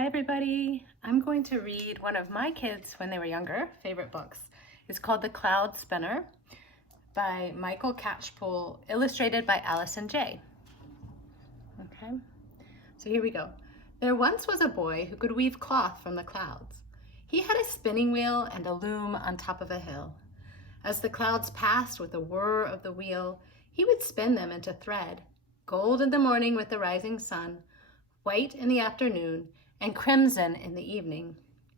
Hi everybody. I'm going to read one of my kids when they were younger favorite books. It's called The Cloud Spinner by Michael Catchpole, illustrated by Allison J. Okay, so here we go. There once was a boy who could weave cloth from the clouds. He had a spinning wheel and a loom on top of a hill. As the clouds passed with the whir of the wheel, he would spin them into thread, gold in the morning with the rising sun, white in the afternoon, and crimson in the evening,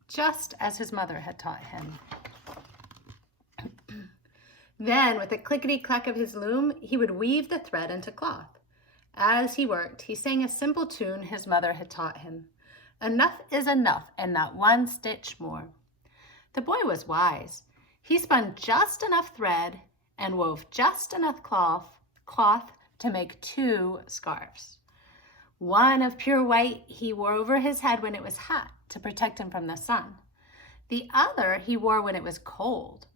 just as his mother had taught him. Then, with a clickety-clack of his loom, he would weave the thread into cloth. As he worked, he sang a simple tune his mother had taught him. Enough is enough, and not one stitch more. The boy was wise. He spun just enough thread and wove just enough cloth to make 2 scarves. One of pure white he wore over his head when it was hot to protect him from the sun. The other he wore when it was cold.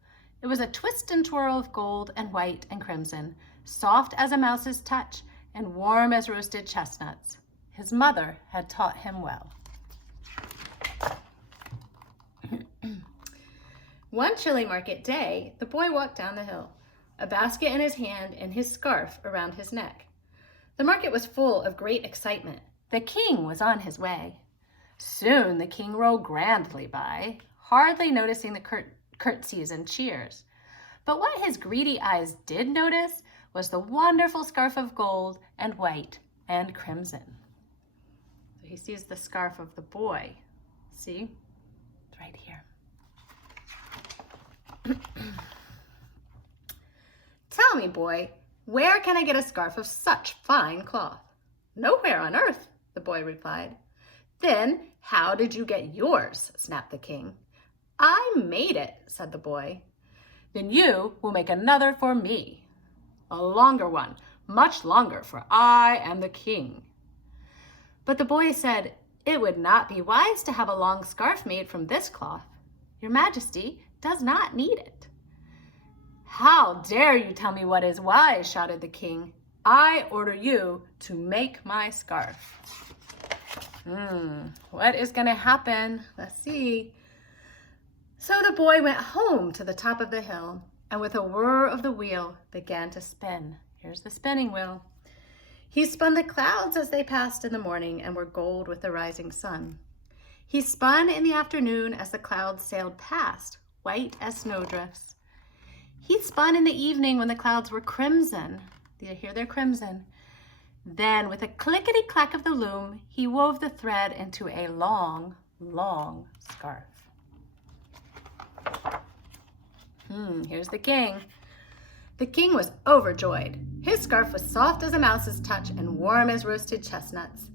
It was a twist and twirl of gold and white and crimson, soft as a mouse's touch and warm as roasted chestnuts. His mother had taught him well. One chilly market day, the boy walked down the hill, a basket in his hand and his scarf around his neck. The market was full of great excitement. The king was on his way. Soon the king rode grandly by, hardly noticing the curtsies and cheers. But what his greedy eyes did notice was the wonderful scarf of gold and white and crimson. So he sees the scarf of the boy. See? It's right here. Tell me, boy, where can I get a scarf of such fine cloth? Nowhere on earth, the boy replied. Then how did you get yours? Snapped the king. I made it, said the boy. Then you will make another for me. A longer one, much longer, for I am the king. But the boy said, it would not be wise to have a long scarf made from this cloth. Your Majesty does not need it. How dare you tell me what is wise, shouted the king. I order you to make my scarf. What is going to happen? Let's see. So the boy went home to the top of the hill and with a whir of the wheel began to spin. Here's the spinning wheel. He spun the clouds as they passed in the morning and were gold with the rising sun. He spun in the afternoon as the clouds sailed past, white as snowdrifts. He spun in the evening when the clouds were crimson. Do you hear their crimson? Then, with a clickety-clack of the loom, he wove the thread into a long, long scarf. Here's the king. The king was overjoyed. His scarf was soft as a mouse's touch and warm as roasted chestnuts.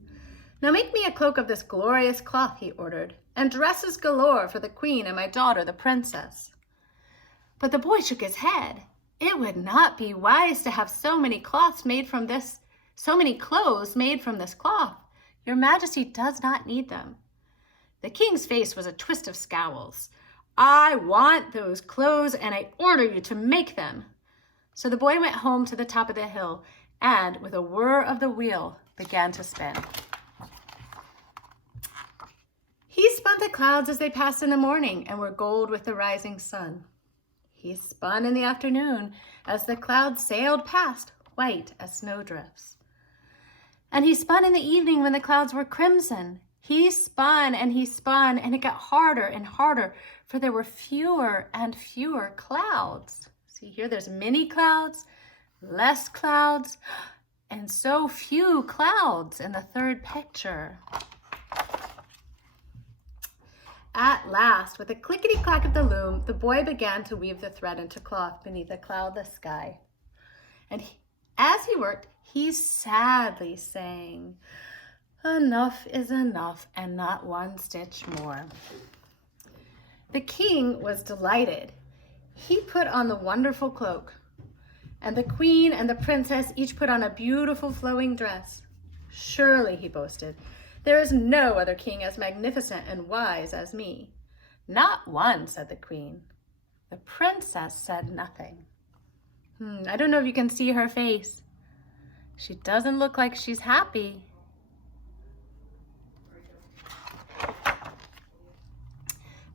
Now make me a cloak of this glorious cloth, he ordered, and dresses galore for the queen and my daughter, the princess. But the boy shook his head. It would not be wise to have so many clothes made from this cloth. Your Majesty does not need them. The king's face was a twist of scowls. I want those clothes and I order you to make them. So the boy went home to the top of the hill and with a whir of the wheel began to spin. He spun the clouds as they passed in the morning and were gold with the rising sun. He spun in the afternoon as the clouds sailed past, white as snowdrifts. And he spun in the evening when the clouds were crimson. He spun, and it got harder and harder, for there were fewer and fewer clouds. See here, there's many clouds, less clouds, and so few clouds in the third picture. At last, with a clickety-clack of the loom, the boy began to weave the thread into cloth beneath a cloudless sky. And as he worked, he sadly sang, enough is enough, and not one stitch more. The king was delighted. He put on the wonderful cloak, and the queen and the princess each put on a beautiful flowing dress. Surely, he boasted, there is no other king as magnificent and wise as me. Not one, said the queen. The princess said nothing. I don't know if you can see her face. She doesn't look like she's happy.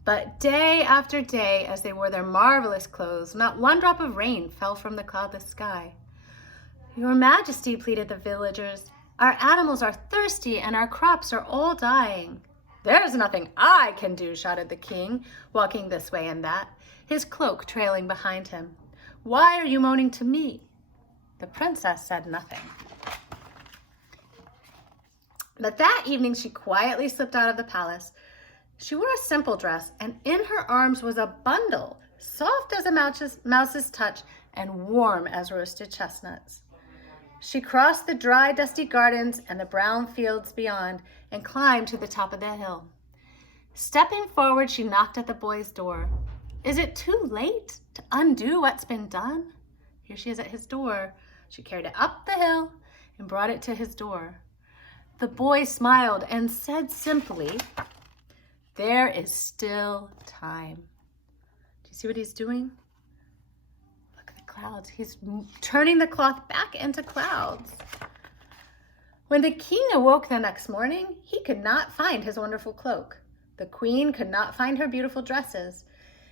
But day after day, as they wore their marvelous clothes, not one drop of rain fell from the cloudless sky. "Your Majesty," pleaded the villagers, "our animals are thirsty and our crops are all dying." "There's nothing I can do," shouted the king, walking this way and that, his cloak trailing behind him. "Why are you moaning to me?" The princess said nothing. But that evening she quietly slipped out of the palace. She wore a simple dress, and in her arms was a bundle, soft as a mouse's touch and warm as roasted chestnuts. She crossed the dry, dusty gardens and the brown fields beyond and climbed to the top of the hill. Stepping forward, she knocked at the boy's door. Is it too late to undo what's been done? Here she is at his door. She carried it up the hill and brought it to his door. The boy smiled and said simply, "There is still time." Do you see what he's doing? Look at the clouds. He's turning the cloth back into clouds. When the king awoke the next morning, he could not find his wonderful cloak. The queen could not find her beautiful dresses.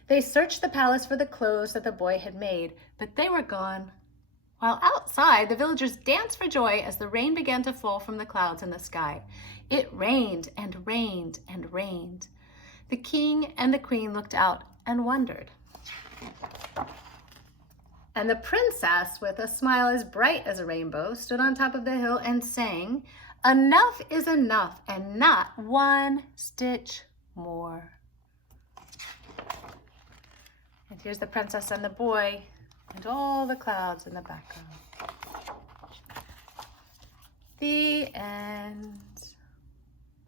They searched the palace for the clothes that the boy had made, but they were gone. While outside, the villagers danced for joy as the rain began to fall from the clouds in the sky. It rained and rained and rained. The king and the queen looked out and wondered. And the princess, with a smile as bright as a rainbow, stood on top of the hill and sang, "Enough is enough, and not one stitch more." And here's the princess and the boy and all the clouds in the background. The end.